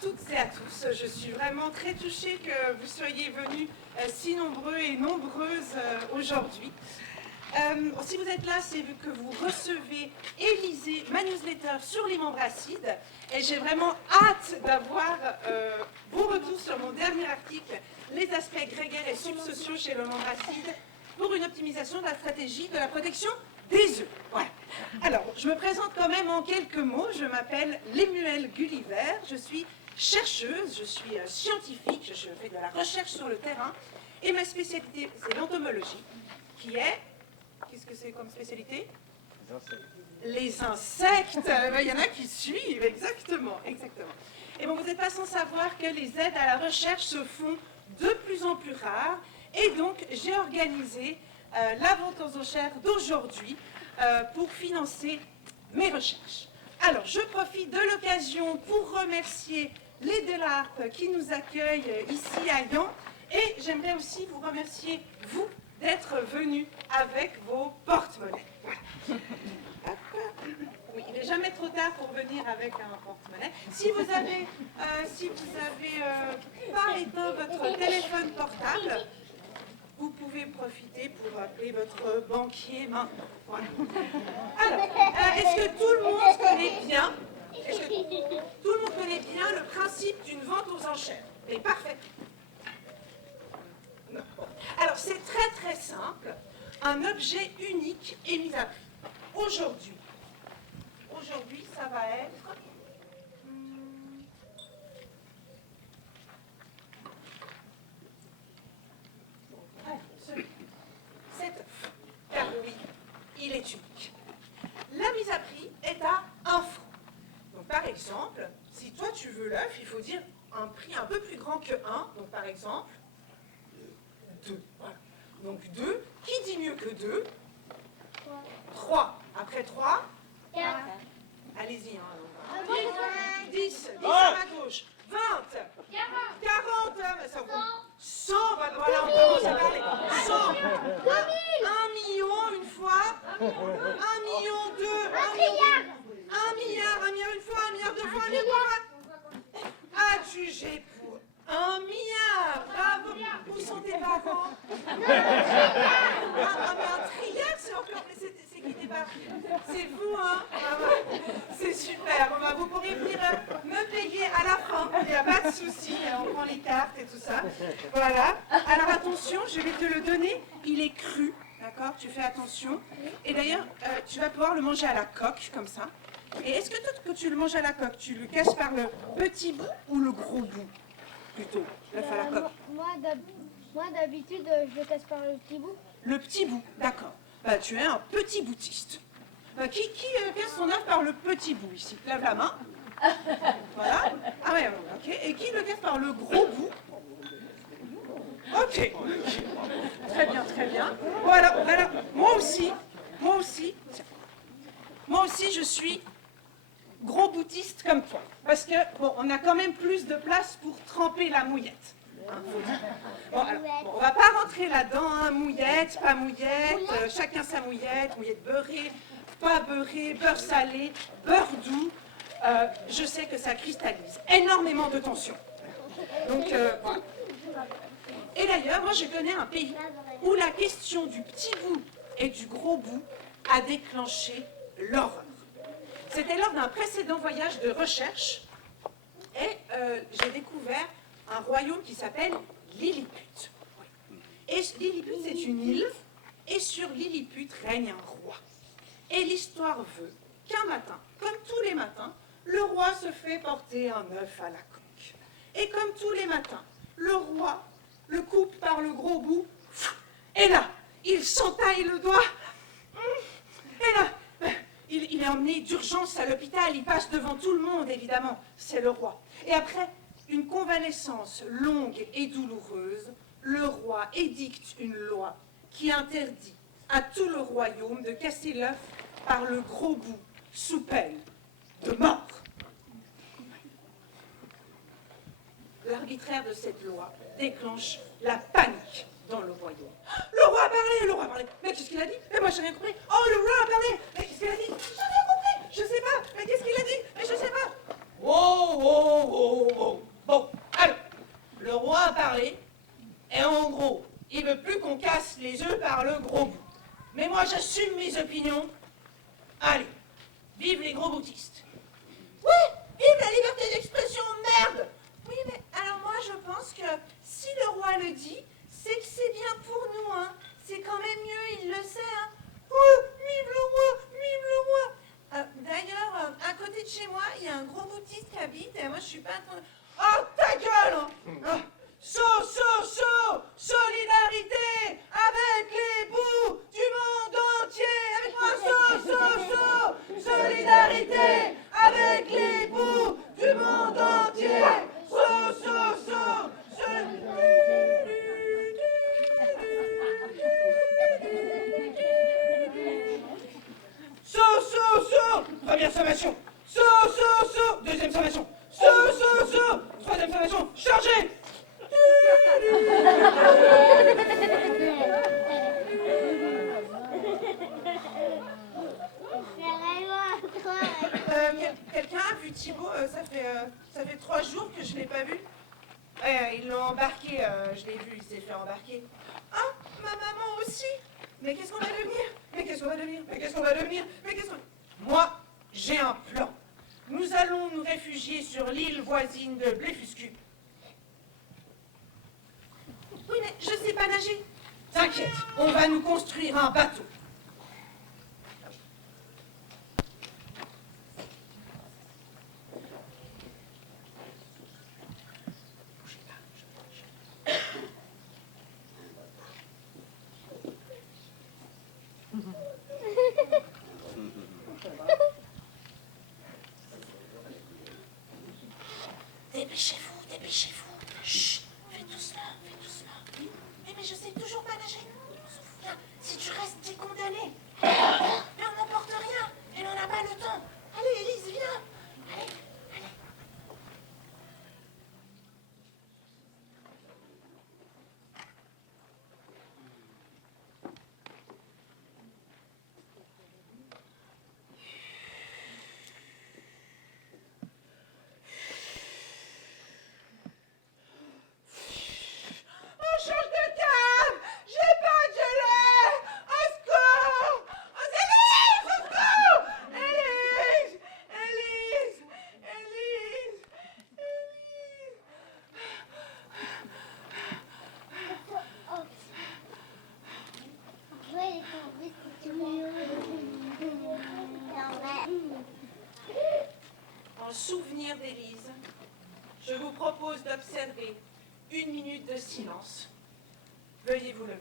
toutes et à tous. Je suis vraiment très touchée que vous soyez venus si nombreux et nombreuses aujourd'hui. Si vous êtes là, c'est vu que vous recevez et lisez ma newsletter sur les membres acides. Et j'ai vraiment hâte d'avoir vos retours sur mon dernier article, les aspects grégaires et subsociaux chez le membre acide pour une optimisation de la stratégie de la protection des œufs. Voilà. Alors, je me présente quand même en quelques mots. Je m'appelle Lemuel Gulliver. Je suis chercheuse, je suis scientifique, je fais de la recherche sur le terrain. Et ma spécialité, c'est l'entomologie, qui est... Qu'est-ce que c'est comme spécialité? Les insectes. Il y en a qui suivent, exactement. Et bon, vous n'êtes pas sans savoir que les aides à la recherche se font de plus en plus rares. Et donc, j'ai organisé la vente aux enchères d'aujourd'hui pour financer mes recherches. Alors, je profite de l'occasion pour remercier les Delarp qui nous accueillent ici à Lyon. Et j'aimerais aussi vous remercier, vous, d'être venus avec vos porte-monnaies. Oui, il n'est jamais trop tard pour venir avec un porte-monnaie. Si vous avez pas éteint votre téléphone portable, vous pouvez profiter pour appeler votre banquier maintenant. Voilà. Alors, est-ce que tout le monde connaît bien le principe d'une vente aux enchères? Et parfait. Non. Alors, c'est très très simple. Un objet unique est mis à prix. Aujourd'hui, ça va être... Cet œuf. Car oui, il est unique. La mise à prix est à 1 franc. Donc par exemple, si toi tu veux l'œuf, il faut dire un prix un peu plus grand que 1. Donc par exemple, 2. Voilà. Donc 2. Qui dit mieux que 2? 3. Après 3? 4. Allez-y. 10. 10 à ma gauche. 20. 40. 100. Voilà, on commence à parler. 100. 1 million une fois. 1 million 2. 1 milliard une fois. 1 milliard deux fois. 1 milliard trois fois. Adjugé pour 1 milliard. Bravo. Où sont tes parents? Mais un trilliard, c'est encore... C'est qui débarque? C'est vous, hein? C'est super. Bon, bah, vous pourrez venir me payer à la fin. Il n'y a pas de souci. On prend les cartes et tout ça. Voilà. Alors attention, je vais te le donner. Il est cru. D'accord? Tu fais attention. Et d'ailleurs, tu vas pouvoir le manger à la coque, comme ça. Et est-ce que toi, que tu le manges à la coque, tu le casses par le petit bout ou le gros bout? Plutôt, l'œuf à la coque. Moi, d'habitude, je le casse par le petit bout. Le petit bout, d'accord. Bah, tu es un petit boutiste. Qui casse son œuf par le petit bout ici? Lève la main. Voilà. Ah ouais, ok. Et qui le casse par le gros bout? Ok. Très bien, très bien. Voilà. Moi aussi, je suis gros boutiste comme toi. Parce que, bon, on a quand même plus de place pour tremper la mouillette. Bon, alors, on va pas rentrer là-dedans, hein, mouillette, pas mouillette, chacun sa mouillette beurrée, pas beurrée, beurre salé, beurre doux. Je sais que ça cristallise énormément de tension. Donc, voilà. Et d'ailleurs, moi je connais un pays où la question du petit bout et du gros bout a déclenché l'horreur. C'était lors d'un précédent voyage de recherche et j'ai découvert un royaume qui s'appelle Lilliput. Et Lilliput, c'est une île, et sur Lilliput règne un roi. Et l'histoire veut qu'un matin, comme tous les matins, le roi se fait porter un œuf à la coque. Et comme tous les matins, le roi le coupe par le gros bout, et là, il s'entaille le doigt, et là, il est emmené d'urgence à l'hôpital, il passe devant tout le monde, évidemment, c'est le roi. Et après une convalescence longue et douloureuse, le roi édicte une loi qui interdit à tout le royaume de casser l'œuf par le gros bout, sous peine de mort. L'arbitraire de cette loi déclenche la panique dans le royaume. Le roi a parlé. Mais qu'est-ce qu'il a dit? Mais moi, j'ai rien compris. Oh, le roi a parlé. Mais qu'est-ce qu'il a dit? J'ai rien compris. Je sais pas. Mais qu'est-ce qu'il a dit? Mais je sais pas. Wow. par le gros bout. Mais moi, j'assume mes opinions. Allez, vive les gros boutistes. Oui, vive la liberté d'expression, merde! Oui, mais alors moi, je pense que si le roi le dit, c'est que c'est bien pour nous, hein. C'est quand même mieux, il le sait, hein. Ouais, vive le roi, vive le roi! D'ailleurs, à côté de chez moi, il y a un gros boutiste qui habite, et moi, je suis pas en train de... Oh, ta gueule, hein. Solidarité avec les bouts du monde entier. Avec moi, solidarité avec les bouts du monde entier. Première sommation. Deuxième sommation. Troisième sommation. Chargez. Quelqu'un a vu Thibaut? Ça fait 3 jours que je ne l'ai pas vu. Ils l'ont embarqué, je l'ai vu, il s'est fait embarquer. Ah, ma maman aussi. Mais qu'est-ce qu'on va devenir? Moi, j'ai un plan. Nous allons nous réfugier sur l'île voisine de Blefuscu. Oui, mais je sais pas nager. T'inquiète, on va nous construire un bateau. Dépêchez-vous. Chut, fais doucement. Mais je sais toujours pas nager. On s'en fout bien. Si tu restes, t'es condamné. Mais on n'emporte rien. Et on n'a pas le temps. Allez, Élise, viens. Allez. En souvenir d'Élise, je vous propose d'observer 1 minute de silence. Veuillez vous lever.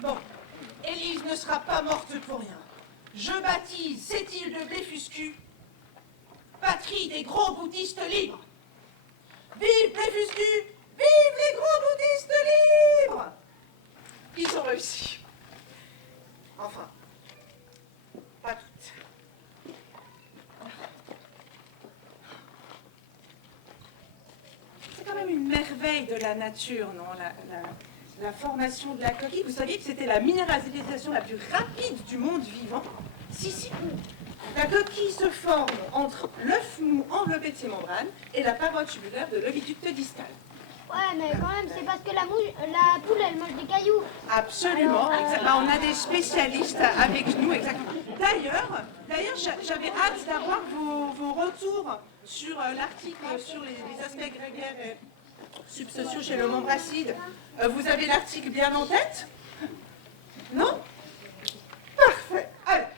Bon, Élise ne sera pas morte pour rien. Je baptise cette île de Blefuscu patrie des gros bouddhistes libres. Vive Blefuscu! Vive les gros bouddhistes libres! Ils ont réussi. Enfin, pas toutes. C'est quand même une merveille de la nature, non? La formation de la coquille. Vous saviez que c'était la minéralisation la plus rapide du monde vivant? Si. La coquille se forme entre l'œuf mou enveloppé de ses membranes et la paroi tubulaire de l'oviducte distal. Ouais, mais quand même, c'est parce que la poule, elle mange des cailloux. Absolument. On a des spécialistes avec nous, exactement. D'ailleurs, j'avais hâte d'avoir vos retours sur l'article sur les aspects grégaires et subsociaux chez le membracide. Vous avez l'article bien en tête? Non? Parfait. Alors,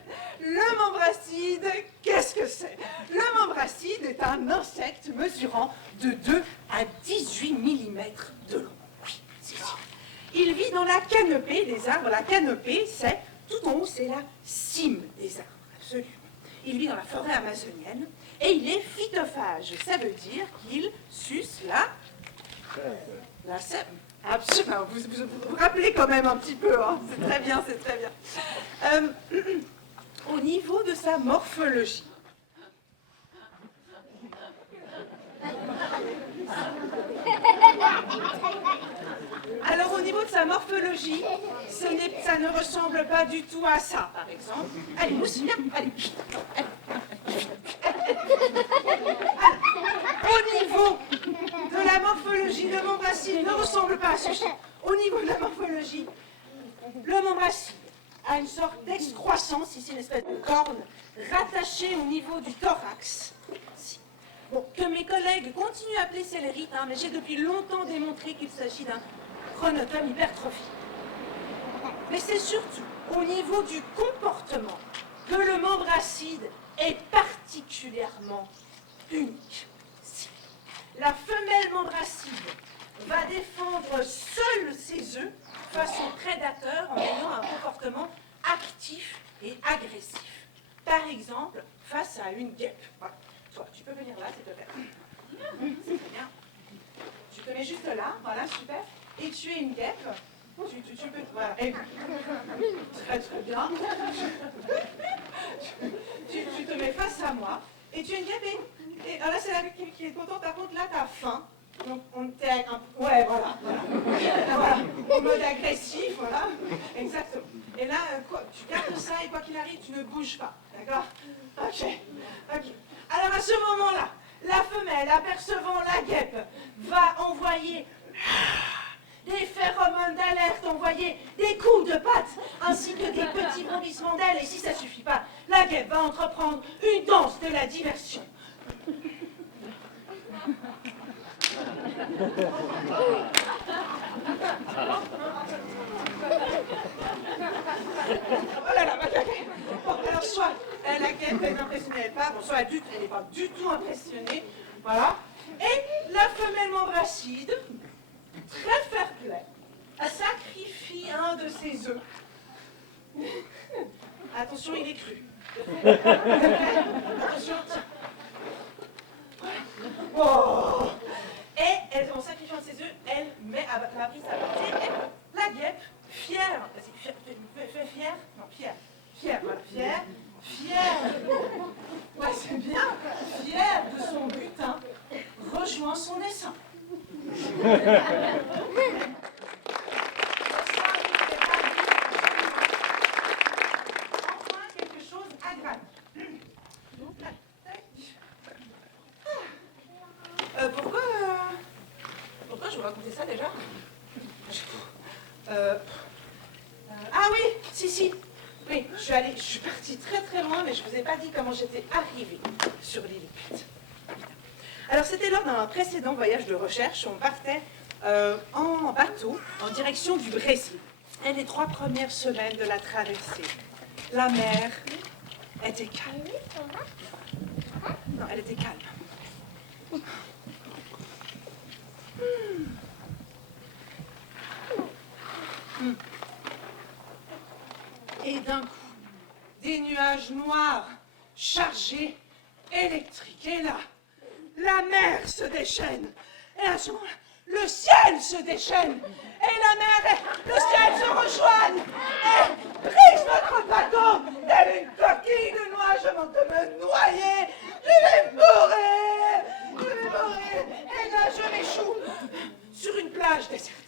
le membracide, qu'est-ce que c'est? Le membracide est un insecte mesurant de 2 à 18 mm de long. Oui, c'est ça. Il vit dans la canopée des arbres. La canopée, c'est tout en haut, c'est la cime des arbres. Absolument. Il vit dans la forêt amazonienne et il est phytophage. Ça veut dire qu'il suce la sève. Absolument, vous rappelez quand même un petit peu, hein. C'est très bien, c'est très bien. Au niveau de sa morphologie, alors au niveau de sa morphologie, ça ne ressemble pas du tout à ça, par exemple. Allez, Mousse, viens, allez. Au niveau de la morphologie, le membre acide ne ressemble pas à ceci. Au niveau de la morphologie, le membre acide a une sorte d'excroissance, ici une espèce de corne, rattachée au niveau du thorax. Bon, que mes collègues continuent à appeler célérite, hein, mais j'ai depuis longtemps démontré qu'il s'agit d'un chronotome hypertrophique. Mais c'est surtout au niveau du comportement que le membre acide est particulièrement unique. La femelle membre acide va défendre seule ses œufs face aux prédateurs en ayant un comportement actif et agressif. Par exemple, face à une guêpe. Voilà. Toi, tu peux venir là, s'il te plaît. C'est très bien. Tu te mets juste là, voilà, super. Et tu es une guêpe. Tu peux... Voilà. Et... Très, très bien. Tu te mets face à moi. Et tu es une guêpe et là, c'est la guêpe qui est contente. Par contre, là, tu as faim. Donc, ouais, voilà. Voilà. En mode agressif, voilà. Exactement. Et là, tu gardes ça et quoi qu'il arrive, tu ne bouges pas. D'accord? Ok. Alors, à ce moment-là, la femelle, apercevant la guêpe, va envoyer des phéromones d'alerte, envoyer des coups de patte, ainsi que des petits bondissements d'ailes. Et si ça ne suffit pas, la guêpe va entreprendre une danse de la diversion. Oh là là, bon, alors soit la guêpe est impressionnée, elle part, soit elle n'est pas du tout impressionnée, voilà. Et la femelle membre acide, très fair-play, sacrifie un de ses œufs. Attention, il est cru. Attention, tiens. Oh. Et en sacrifiant ses œufs, elle met à l'abri sa partie. Et la guêpe, fière, fais fière, non, fière, voilà, fière, ouais, c'est bien, fière de son butin, rejoint son essaim. Enfin, quelque chose aggrave. Pourquoi je vous racontais ça déjà? Ah oui, si. Oui, je suis partie très très loin, mais je ne vous ai pas dit comment j'étais arrivée sur Lilliput. Alors c'était lors d'un précédent voyage de recherche, on partait en bateau en direction du Brésil. Et les 3 premières semaines de la traversée, la mer était calme. Non, elle était calme. Et d'un coup, des nuages noirs, chargés, électriques. Et là, la mer se déchaîne. Et à ce moment-là, le ciel se déchaîne. Et la mer et le ciel se rejoignent. Et brise notre bateau. Telle une coquille de noix, je m'en de me noyer. Je vais mourir. Et là, je m'échoue sur une plage déserte.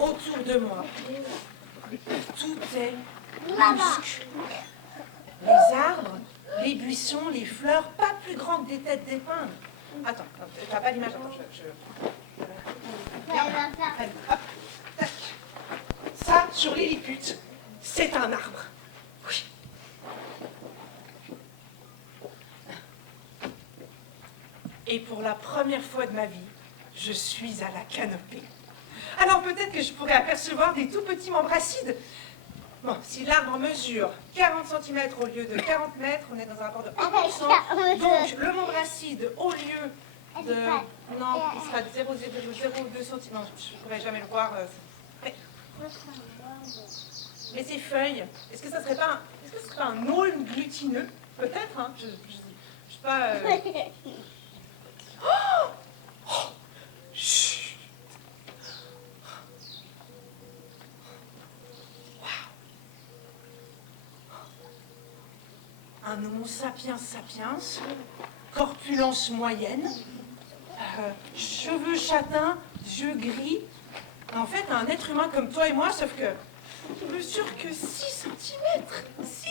Autour de moi, tout est brusque. Les arbres, les buissons, les fleurs, pas plus grands que des têtes d'épingle. Attends, tu n'as pas l'image, attends, Allez, hop, tac. Ça, sur Lilliput, c'est un arbre. Oui. Et pour la première fois de ma vie, je suis à la canopée. Alors peut-être que je pourrais apercevoir des tout petits membres acides. Bon, si l'arbre mesure 40 cm au lieu de 40 mètres, on est dans un rapport de 1%. Donc le membre acide, au lieu Non, il sera de 0,02 cm. Non, je ne pourrais jamais le voir. Mais ces feuilles, est-ce que ça serait pas un aulne glutineux? Peut-être, hein. Je sais pas. Oh, oh, chut. Un homo sapiens sapiens, corpulence moyenne, cheveux châtains, yeux gris. En fait, un être humain comme toi et moi, sauf que il mesure que 6 cm. 6.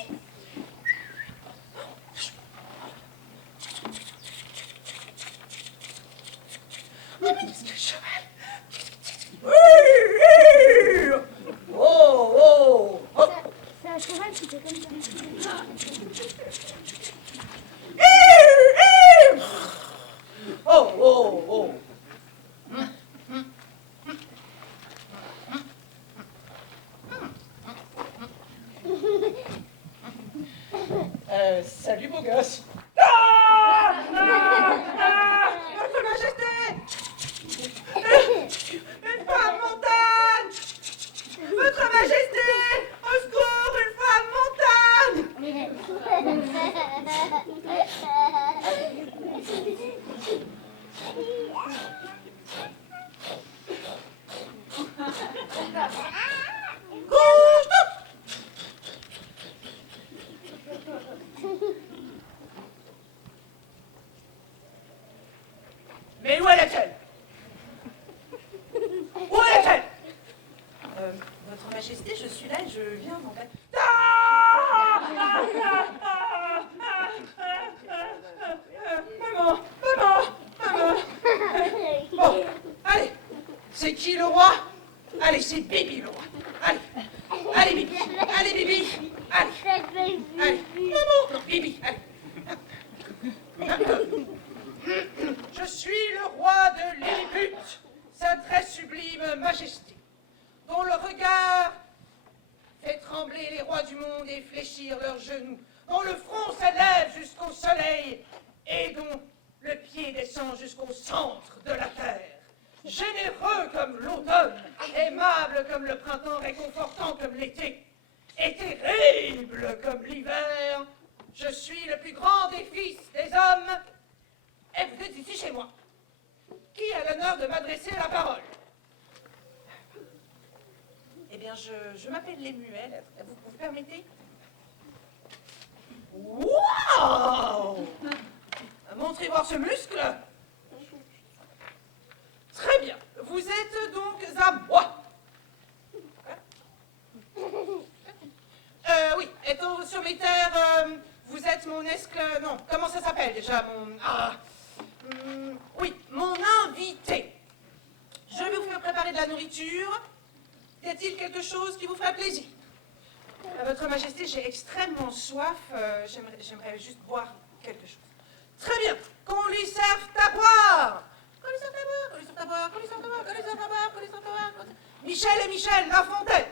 Oh, mais qu'est-ce que cheval! Oh, oh, oh! C'est un cheval qui fait comme ça. Oh, oh, oh! Salut, beau gosse! Votre Majesté! Une femme montagne! Votre Majesté! Au secours, une femme montagne! Gauche! Mais où est-elle? Où est-elle? Votre Majesté, je suis là et je viens en fait. Maman, maman, maman. Bon, allez, c'est qui le roi? Allez, c'est Bibi le roi. Allez, allez Bibi, allez Bibi, allez, allez. Maman, non, Bibi, allez. Je suis le roi de Lilliput, sa très sublime majesté, dont le regard fait trembler les rois du monde et fléchir leurs genoux, dont le front s'élève jusqu'au soleil et dont le pied descend jusqu'au centre de la terre. Généreux comme l'automne, aimable comme le printemps, réconfortant comme l'été, et terrible comme l'hiver, je suis le plus grand des fils des hommes. Et vous êtes ici chez moi. Qui a l'honneur de m'adresser la parole? Eh bien, je m'appelle Lemuel. Vous permettez? Waouh! Montrez voir ce muscle. Très bien. Vous êtes donc à moi. Oui, étant sur mes terres, vous êtes mon non, comment ça s'appelle déjà? Oui, mon invité. Je vais vous faire préparer de la nourriture. Y a-t-il quelque chose qui vous ferait plaisir? Votre Majesté, j'ai extrêmement soif. J'aimerais juste boire quelque chose. Très bien, qu'on lui serve à boire. Qu'on lui serve à boire, qu'on lui serve à boire, qu'on lui serve à boire, qu'on lui serve à boire, qu'on lui serve à boire. Michel et Michel, La Fontaine.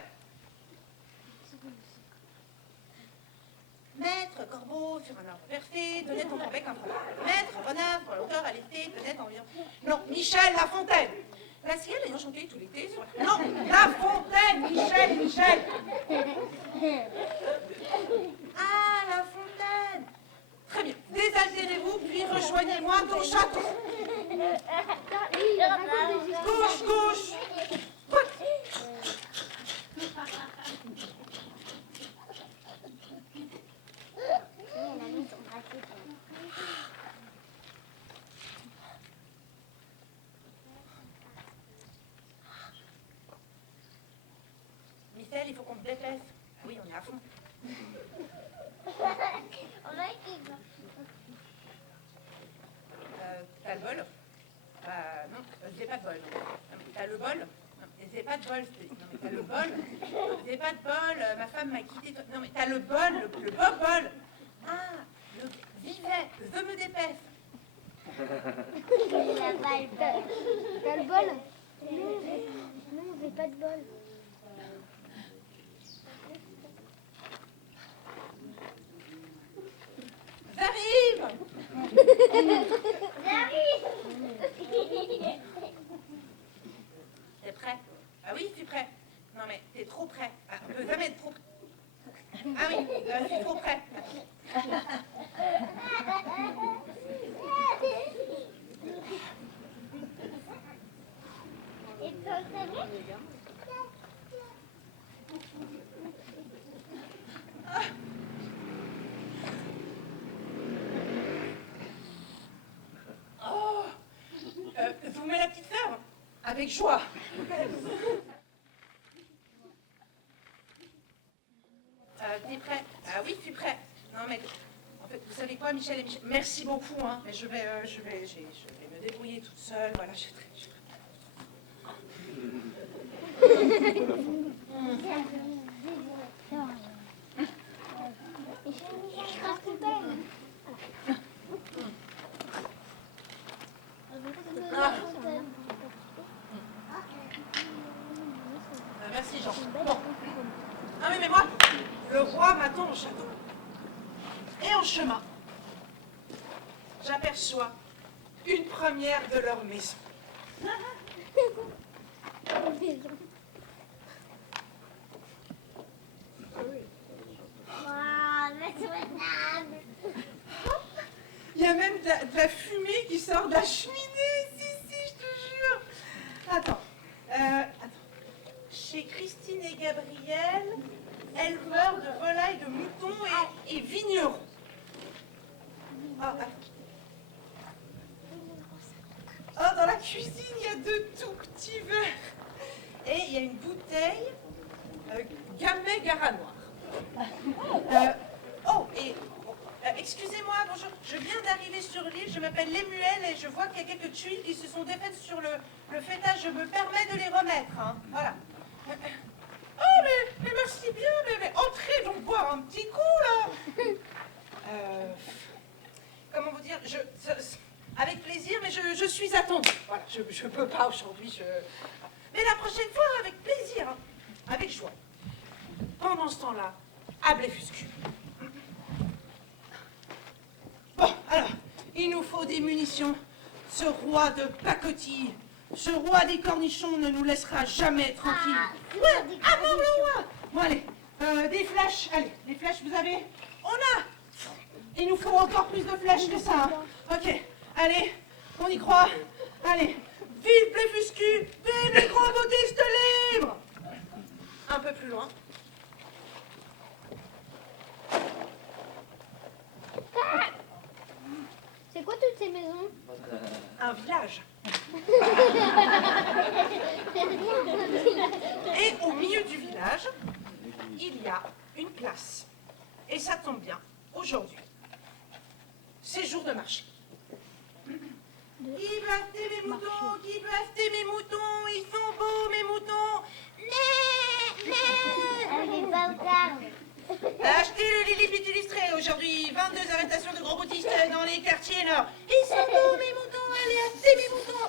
Maître, corbeau, sur un arbre parfait, tenait ton bec un front. Maître, renard, pour l'auteur à l'été, tenait environ. Non, Michel La Fontaine. La ciel ayant chanté tout l'été sur... Non, La Fontaine, Michel. Ah, La Fontaine. Très bien. Désaltérez-vous, puis rejoignez-moi au château. Gauche. Michel, il faut qu'on se déplace. Ah oui, on est à fond. T'as le bol? Non, j'ai pas de bol. T'as le bol? Non, j'ai pas de bol. Non, mais t'as le bol? J'ai pas de bol. Ma femme m'a quitté. Non, mais t'as le bol, le beau bol. Ah, le vivet, je me dépêche. T'as le bol? Non, j'ai pas de bol. J'arrive. J'arrive. C'est trop près. Et toi, ça va? Oh, vous mettez la petite fleur? Avec joie. T'es prêt? Ah oui, tu es prêt. Non mais, en fait, vous savez quoi, Michel et Michel? Merci beaucoup, hein. Mais je vais me débrouiller toute seule. Voilà, je suis très. Merci, Jean. Bon. Ah oui, mais moi, le roi m'attend au château. Et en chemin, j'aperçois une première de leur maison. Il y a même de la fumée qui sort de la cheminée. Si, je te jure. Attends. Chez Christine et Gabriel, éleveurs de volailles, de moutons et vignerons. Ah, attends. Oh, dans la cuisine, il y a de tout petits verres. Et il y a une bouteille Gamay Garanoir. Excusez-moi, bonjour. Je viens d'arriver sur l'île, je m'appelle Lemuel et je vois qu'il y a quelques tuiles qui se sont défaites sur le fêtage. Je me permets de les remettre. Hein. Voilà. Oh, mais merci bien, mais entrez donc boire un petit coup, là. Comment vous dire, avec plaisir, mais je suis attendue. Voilà, je peux pas aujourd'hui, Mais la prochaine fois, avec plaisir, hein, avec joie. Pendant ce temps-là, à Blefuscu. Bon, alors, il nous faut des munitions. Ce roi de pacotille, ce roi des cornichons ne nous laissera jamais tranquilles. Ouais, à mort le roi. Bon, allez, des flèches, allez, des flèches, vous avez? On a. Il nous faut encore plus de flèches que ça. Hein. Ok, allez, on y croit. Allez, vive Blefuscu, vive les gros bouddhistes libres. Un peu plus loin. C'est quoi toutes ces maisons? Un village. Et au milieu du village, il y a une place. Et ça tombe bien, aujourd'hui, c'est jour de marché. Qui veut acheter mes moutons? Qui veut acheter mes moutons? Ils sont beaux, mes moutons. Elle pas au tard. Achetez le Lilliput illustré aujourd'hui. 22 arrestations de gros boutistes dans les quartiers nord. Ils sont beaux, mes moutons. Allez, achetez mes moutons.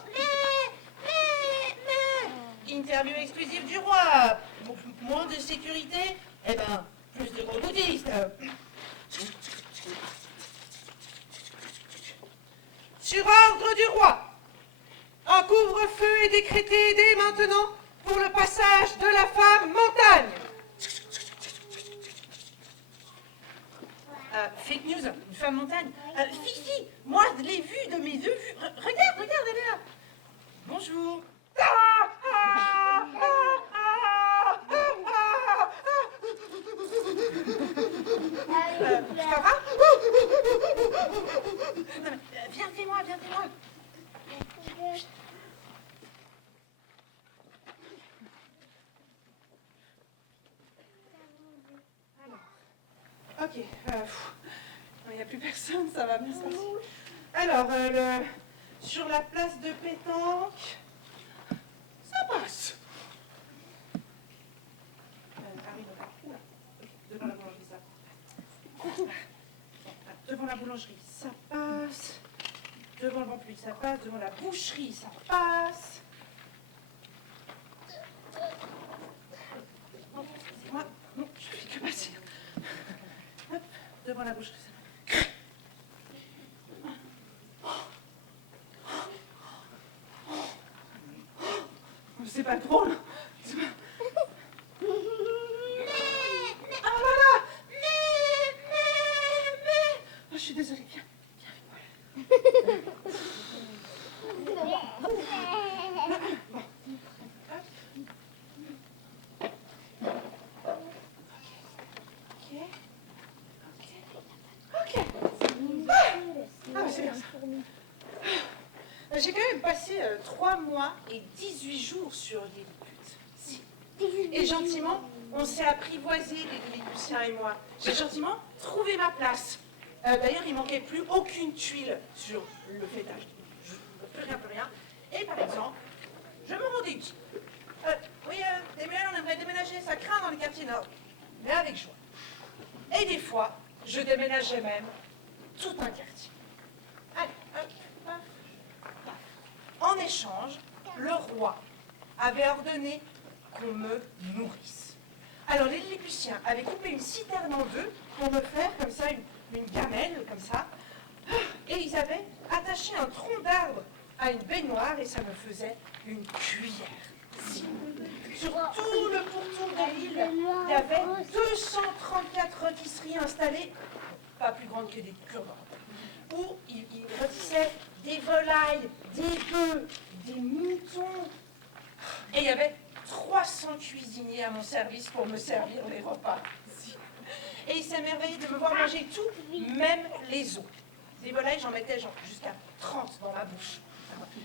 Interview exclusive du roi. Moins de sécurité, eh ben, plus de gros boutistes. Sur ordre du roi, un couvre-feu est décrété dès maintenant pour le passage de la femme montagne. Fake news, une femme montagne. Fifi, moi je l'ai vue de mes yeux. Regarde, elle est là. Bonjour. Ça va? Non, mais, viens, fais-moi. Ok, il n'y a plus personne, ça va bien se passer. Alors, sur la place de pétanque, ça passe. Arrive là. Devant la boulangerie, ça. Devant la boulangerie, ça passe. Devant le Vampuis, ça passe. Devant la boucherie, ça passe. Non, c'est moi. Non, je fais que passer. Hop, devant la boucherie, ça passe. C'est pas drôle. Ah là là. suis désolée, viens. Ok. Ah, c'est bien ça. J'ai quand même passé 3 mois et 18 jours sur Lilliput. Si. Et gentiment, on s'est apprivoisés, les Lilliputiens et moi. J'ai gentiment trouvé ma place. D'ailleurs, il ne manquait plus aucune tuile sur le fêtage. Plus rien. Et par exemple, je me rendais utile. Oui, on aimerait déménager, ça craint dans les quartiers nord. Mais avec joie. Et des fois, je déménageais même tout un quartier. Allez, hop. En échange, le roi avait ordonné qu'on me nourrisse. Alors les Lilliputiens avaient coupé une citerne en deux pour me faire comme ça une gamelle, comme ça. Et ils avaient attaché un tronc d'arbre à une baignoire et ça me faisait une cuillère. Sur tout le pourtour de l'île, il y avait 234 rôtisseries installées, pas plus grandes que des cure-dents, où ils rôtissaient des volailles, des bœufs, des moutons. Et il y avait 300 cuisiniers à mon service pour me servir les repas. Et ils s'émerveillaient de me voir manger tout, même les os. Des volailles, j'en mettais jusqu'à 30 dans ma bouche.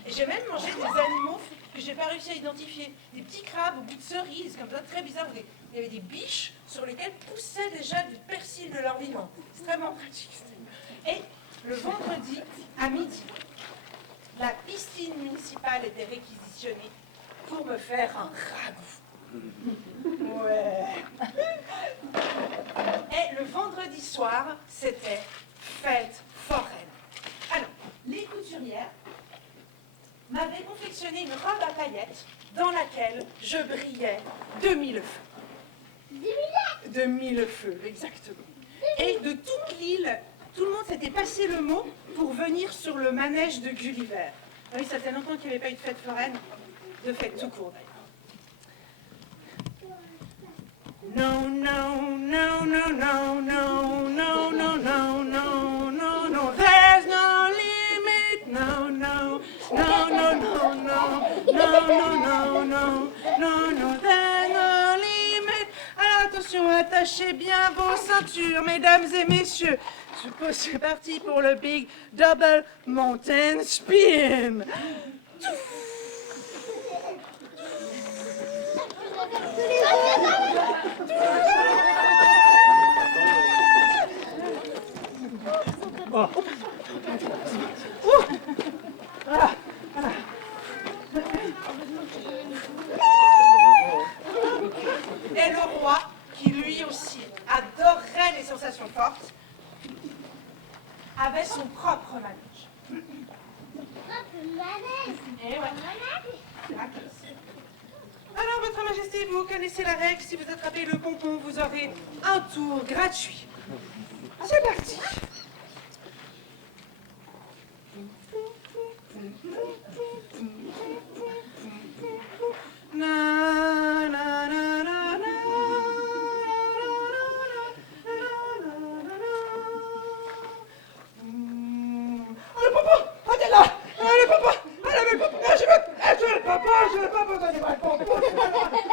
Et j'ai même mangé des animaux que je n'ai pas réussi à identifier. Des petits crabes au bout de cerises, comme ça, très bizarre. Il y avait des biches sur lesquelles poussait déjà du persil de leur vivant. C'est extrêmement pratique. Et le vendredi, à midi, la piscine municipale était réquisitionnée pour me faire un ragoût. Ouais. Et le vendredi soir, c'était fête foraine. Alors, les couturières m'avaient confectionné une robe à paillettes dans laquelle je brillais de 1000 feux. De 1000 feux, exactement. Et de toute l'île, tout le monde s'était passé le mot pour venir sur le manège de Gulliver. Ah oui, ça fait longtemps qu'il n'y avait pas eu de fête foraine, de fête tout court d'ailleurs. No, no, no, no, no, no, no, no, no, no, no, no, there's no limit, no, no, no, no, no, no, no, no, no, no, no, no, there's no limit. Alors attention, attachez bien vos ceintures, mesdames et messieurs. C'est parti pour le Big Double Mountain Spin. Oh. Ah. Et le roi, qui lui aussi adorait les sensations fortes, avait son propre manège. Et ouais. Alors, Votre Majesté, vous connaissez la règle. Si vous attrapez le pompon, vous aurez un tour gratuit. C'est parti. Na, na, na, na, na. Oh, le pompon! Oh, t'es là! Oh, le pompon! Oh, le pompon! Oh, je veux le pompon! Je veux le pompon! Donnez-moi le pompon!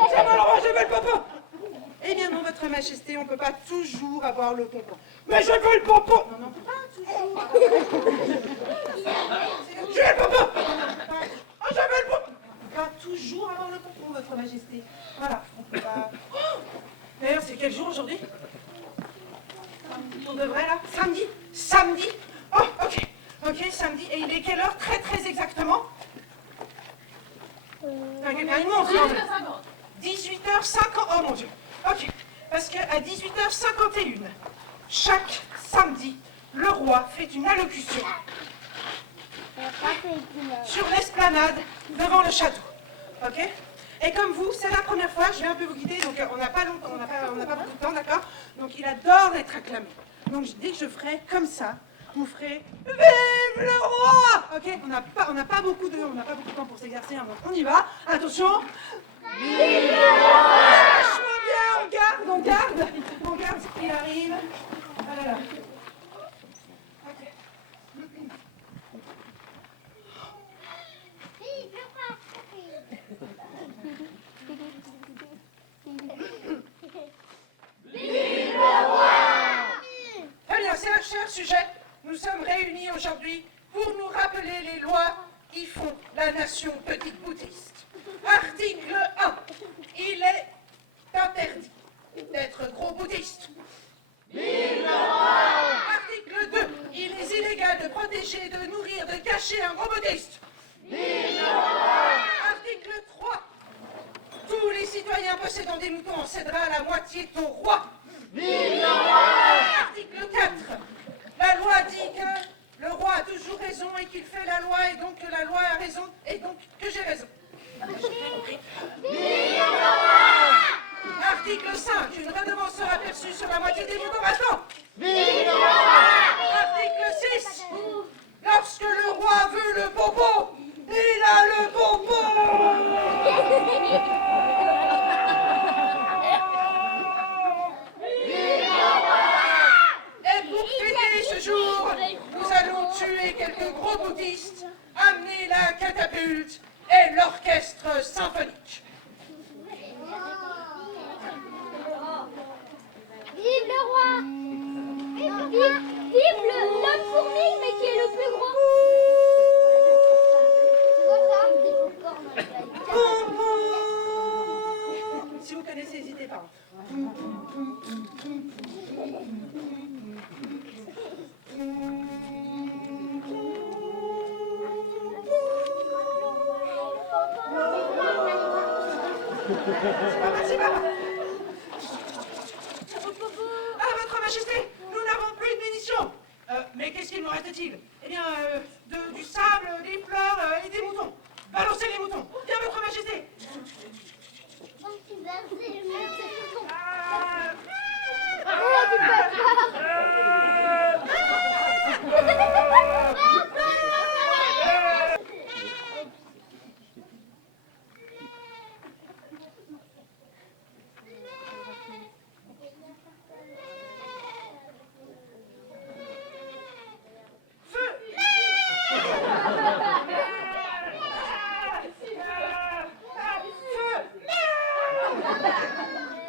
C'est moi le roi, je veux le pompon! Eh bien non, Votre Majesté, on ne peut pas toujours avoir le pompon. Mais je veux le pompon! Non, non, pas toujours avoir le pompon. Je veux le pompon! Oh, je veux le pompon! On ne peut pas toujours avoir le pompon, Votre Majesté. Voilà, on peut pas... Oh, d'ailleurs, c'est quel jour aujourd'hui? Pour de vrai, là? Samedi? Samedi? Oh, ok. Ok, samedi. Et il est quelle heure? Très, très exactement? Quelqu'un, il montre. 18h50. Oh, mon Dieu. Ok. Parce qu'à 18h51, chaque samedi, le roi fait une allocution sur l'esplanade devant le château. Ok? Et comme vous, c'est la première fois, je vais un peu vous guider, donc on n'a pas longtemps, on n'a pas beaucoup de temps, d'accord? Donc il adore être acclamé. Donc dès que je ferai comme ça, vous ferez Vive le roi! Ok? On n'a pas beaucoup de temps pour s'exercer, hein, donc on y va. Attention! Vive le roi! Vachement bien, on garde, il arrive. Ah là là. passer à un cher sujet, nous sommes réunis aujourd'hui pour nous rappeler les lois qui font la nation petite bouddhiste. Article 1. Il est interdit d'être gros bouddhiste. Vive le roi! Article 2. Il est illégal de protéger, de nourrir, de cacher un gros bouddhiste. Vive le roi! Article 3. Tous les citoyens possédant des moutons en cédera la moitié au roi. Vive le roi! Article 4. La loi dit que le roi a toujours raison et qu'il fait la loi et donc que la loi a raison et donc que j'ai raison. Vive le roi! Article 5. Une redevance sera perçue sur la moitié des moutons restants. Vive le roi! Article 6. Lorsque le roi veut le popo, il a le popo! Et pour fêter ce jour, nous allons tuer quelques gros bouddhistes, amener la catapulte et l'orchestre symphonique. Vive le roi! Vive l'homme fourmi, mais qui est le plus gros! Si vous connaissez, n'hésitez pas. C'est pas grave. Ah, votre majesté, nous n'avons plus de munitions. Mais qu'est-ce qu'il nous reste-t-il? Eh bien, du sable, des fleurs et des moutons. Balancez les moutons. Bien, votre majesté.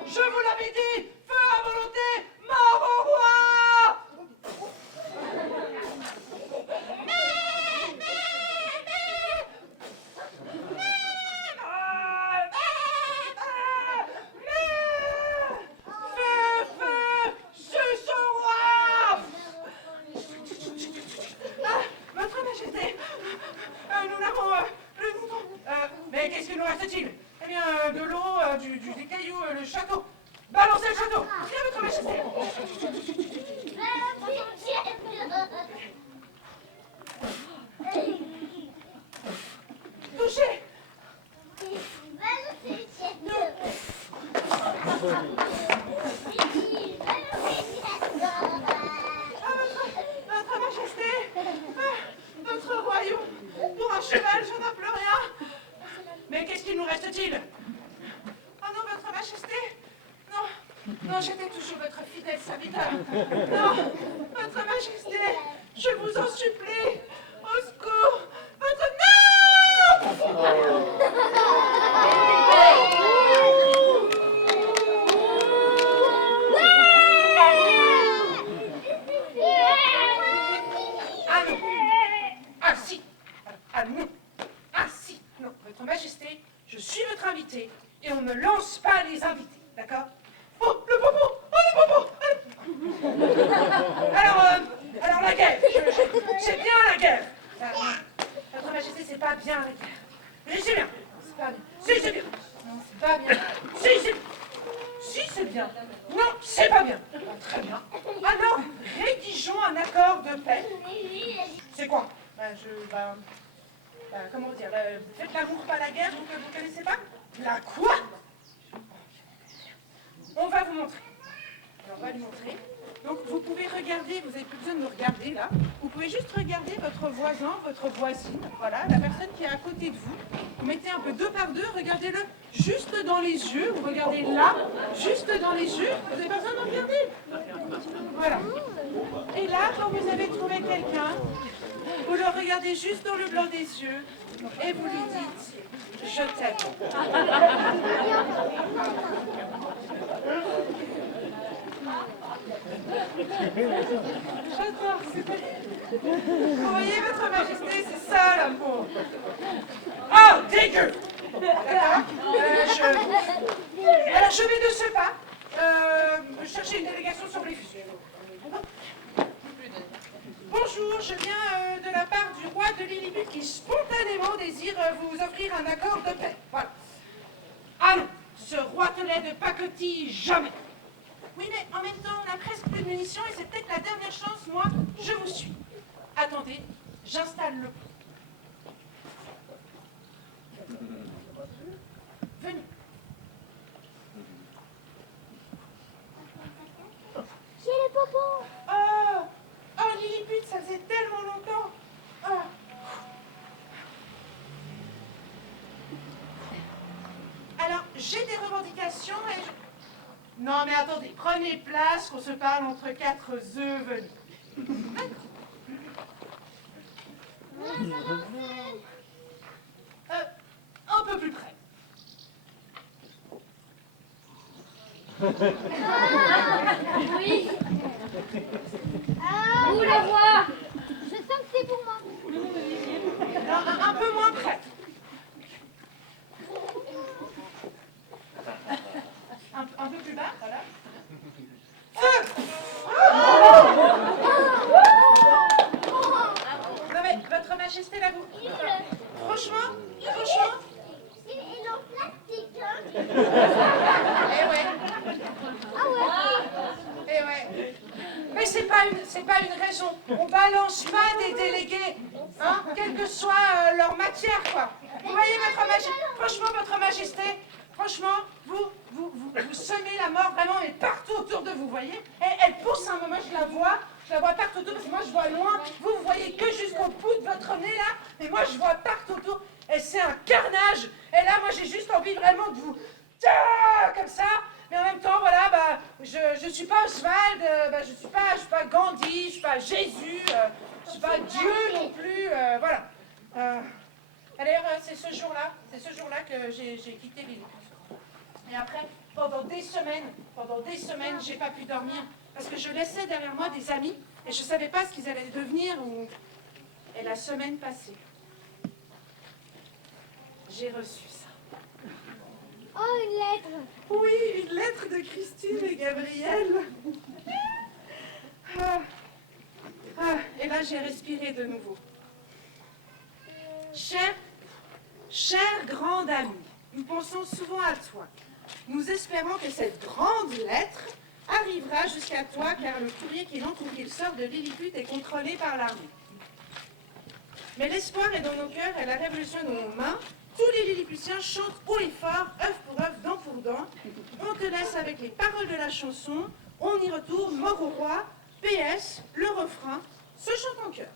Je vous l'avais dit, feu à volonté, mort au roi! Feu, feu, suce au roi! Votre majesté, nous n'avons plus de moutons. Mais qu'est-ce que nous reste-t-il? Eh bien, de l'eau, des cailloux, le château. Balancez le château! Viens, votre majesté! Touchez! Votre majesté! Notre royaume! Pour un cheval, je n'ai plus rien! Mais qu'est-ce qu'il nous reste-t-il? Oh non, votre majesté! Non, j'étais toujours votre fidèle serviteur. Non, votre majesté, je vous en supplie, au secours, votre... Non! Ah non! Ah si! Ah non! Ah si! Non, votre majesté, je suis votre invité et on ne lance pas les invités, d'accord? Oh, le popo! Oh, le popo! Alors la guerre! C'est bien la guerre! Votre majesté, c'est pas bien la guerre. Mais c'est bien! C'est pas bien. Si, c'est bien! Non, c'est pas bien. Si, c'est bien! Si, c'est bien! Non, c'est pas bien! Très bien. Alors, rédigeons un accord de paix. C'est quoi? Comment dire? Faites l'amour, pas la guerre, vous connaissez pas? La quoi? On va vous montrer. Alors, on va lui montrer. Donc, vous pouvez regarder, vous n'avez plus besoin de nous regarder là. Vous pouvez juste regarder votre voisin, votre voisine, voilà, la personne qui est à côté de vous. Vous mettez un peu deux par deux, regardez-le juste dans les yeux. Vous regardez là, juste dans les yeux. Vous n'avez pas besoin de regarder. Voilà. Et là, quand vous avez trouvé quelqu'un, vous le regardez juste dans le blanc des yeux et vous lui dites « Je t'aime ». J'adore, vous voyez, Votre Majesté, c'est ça l'amour. Ah, dégueu. D'accord. Alors, je vais de ce pas chercher une délégation sur les fusées. Bonjour, je viens de la part du roi de Lilliput qui spontanément désire vous offrir un accord de paix. Voilà. Ah non, ce roitelet de pacotille, jamais. Oui, mais en même temps, on a presque plus de munitions et c'est peut-être la dernière chance, moi, je vous suis. Attendez, j'installe le pont. Venez. J'ai les popos. Oh, Lilliput, ça faisait tellement longtemps. Oh. Alors, j'ai des revendications et... Non, mais attendez, prenez place, qu'on se parle entre quatre œufs venus. Un peu plus près. Oui. Où le roi? Je sens que c'est pour moi. Non, un peu moins près. Un peu plus bas, voilà. Feu! Non mais, Votre Majesté, là, vous... Franchement, Il est en plastique, hein? Eh ouais, Ah ouais. eh ouais. Mais c'est pas une raison. On balance pas des délégués, hein, quelle que soit leur matière, quoi. Vous voyez, Votre Majesté, franchement, Votre Majesté, franchement, vous semez la mort vraiment, mais partout autour de vous, vous voyez. Elle pousse un moment, je la vois partout autour, parce que moi je vois loin. Vous voyez que jusqu'au bout de votre nez là, mais moi je vois partout autour. Et c'est un carnage. Et là, moi j'ai juste envie vraiment de vous... comme ça. Mais en même temps, voilà, bah, je suis pas Oswald, je suis pas Gandhi, je suis pas Jésus, je suis pas Dieu non plus, voilà. D'ailleurs, c'est ce jour-là que j'ai quitté Lilliput. Et après, pendant des semaines, j'ai pas pu dormir parce que je laissais derrière moi des amis et je savais pas ce qu'ils allaient devenir. Et la semaine passée, j'ai reçu ça. Oh, une lettre. Oui, une lettre de Christine et Gabriel. Et là, j'ai respiré de nouveau. Cher grande amie, nous pensons souvent à toi. Nous espérons que cette grande lettre arrivera jusqu'à toi car le courrier qui entre ou qu'il sort de Lilliput est contrôlé par l'armée. Mais l'espoir est dans nos cœurs et la révolution est dans nos mains. Tous les Lilliputiens chantent haut et fort, œuf pour œuf, dent pour dent. On te laisse avec les paroles de la chanson. On y retourne, mort au roi. PS, le refrain se chante en chœur.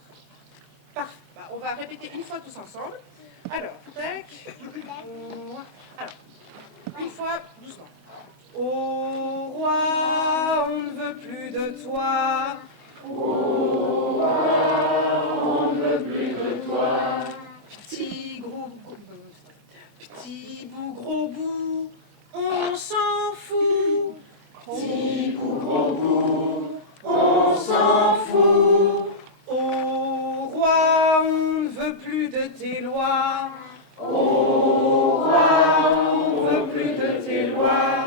Parfait. Bah, on va répéter une fois tous ensemble. Alors, tac. Alors, une fois, doucement. Ô roi, on ne veut plus de toi. Ô roi, on ne veut plus de toi. Petit bout, gros bout, on s'en fout. Petit bout, gros bout, on s'en fout. Ô roi, on ne veut plus de tes lois. Ô roi, on ne veut plus de tes lois.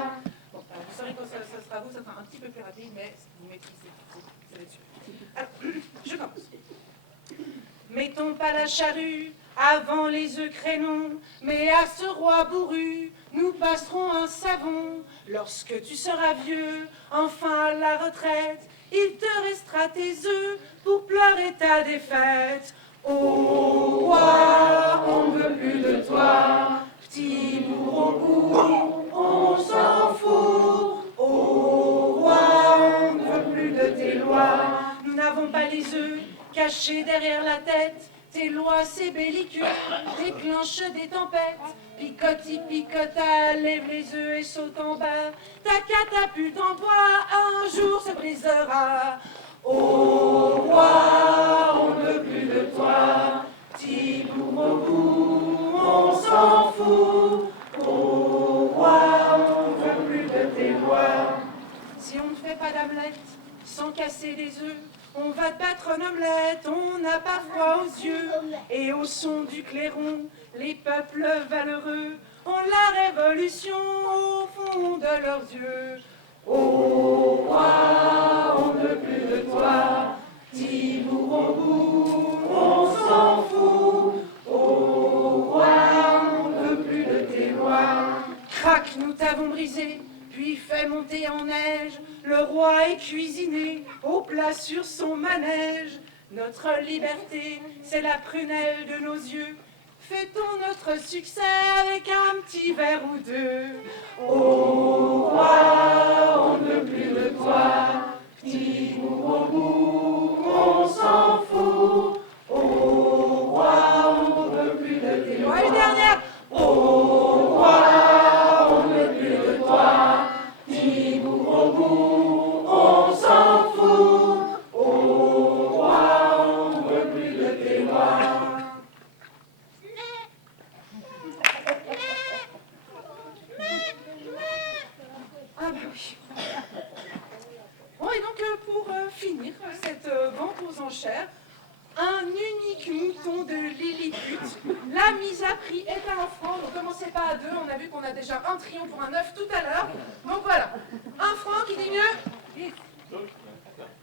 Bon, vous saurez quand ça sera vous, ça sera un petit peu plus rapide, mais vous maîtrisez, c'est là-dessus. Alors, je commence. Mettons pas la charrue avant les œufs crénons, mais à ce roi bourru, nous passerons un savon. Lorsque tu seras vieux, enfin à la retraite, il te restera tes œufs pour pleurer ta défaite. Ô roi, on ne veut plus de toi, petit bourreau bout, on s'en fout. Ô roi, on ne veut plus de tes lois, nous n'avons pas les œufs cachés derrière la tête. Tes lois, c'est belliqueux, déclenche des tempêtes. Picota, lève les œufs et saute en bas. Ta catapulte en bois, un jour se brisera. Ô roi, on ne veut plus de toi. Petit bourreau bout, on s'en fout. Ô roi, on ne veut plus de tes lois. Si on ne fait pas sans casser les œufs. On va te battre en omelette, on n'a pas froid aux yeux. Et au son du clairon, les peuples valeureux ont la révolution au fond de leurs yeux. Ô roi, on ne veut plus de toi, Timur au bout, on s'en fout. Ô roi, on ne veut plus de tes lois. Crac, nous t'avons brisé, puis fait monter en neige. Le roi est cuisiné au plat sur son manège. Notre liberté, c'est la prunelle de nos yeux. Fêtons notre succès avec un petit verre ou deux. Ô roi, on ne veut plus de toi, Timur au bout, on s'en fout. Ô roi, on ne veut plus de tes lois. Une dernière. Ô roi, on ne veut plus de toi, Timur au bout, on s'en fout. Ô roi, on ne veut plus de tes lois. Ah bah oui. Bon, et donc pour finir cette vente aux enchères, un unique mouton de Lilliput. La mise à prix est à 1 franc. Ne commencez pas à 2. On a vu qu'on a déjà un trion pour un œuf tout à l'heure. Donc voilà. 1 franc, qui dit mieux?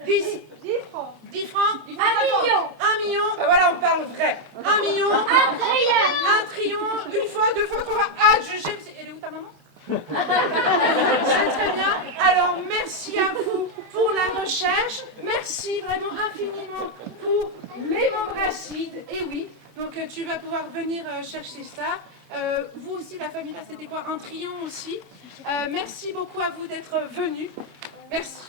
10. 10 francs. 10 francs. 1 million. 1 million. Ben voilà, on parle vrai. 1 million. Un trion. Une fois, 2 fois qu'on va adjuger. Elle est où ta maman? C'est très bien. Alors, merci à vous pour la recherche. Merci vraiment infiniment pour les membracides. Et oui, donc tu vas pouvoir venir chercher ça. Vous aussi, la famille, là, c'était quoi? Un trion aussi. Merci beaucoup à vous d'être venus. Merci.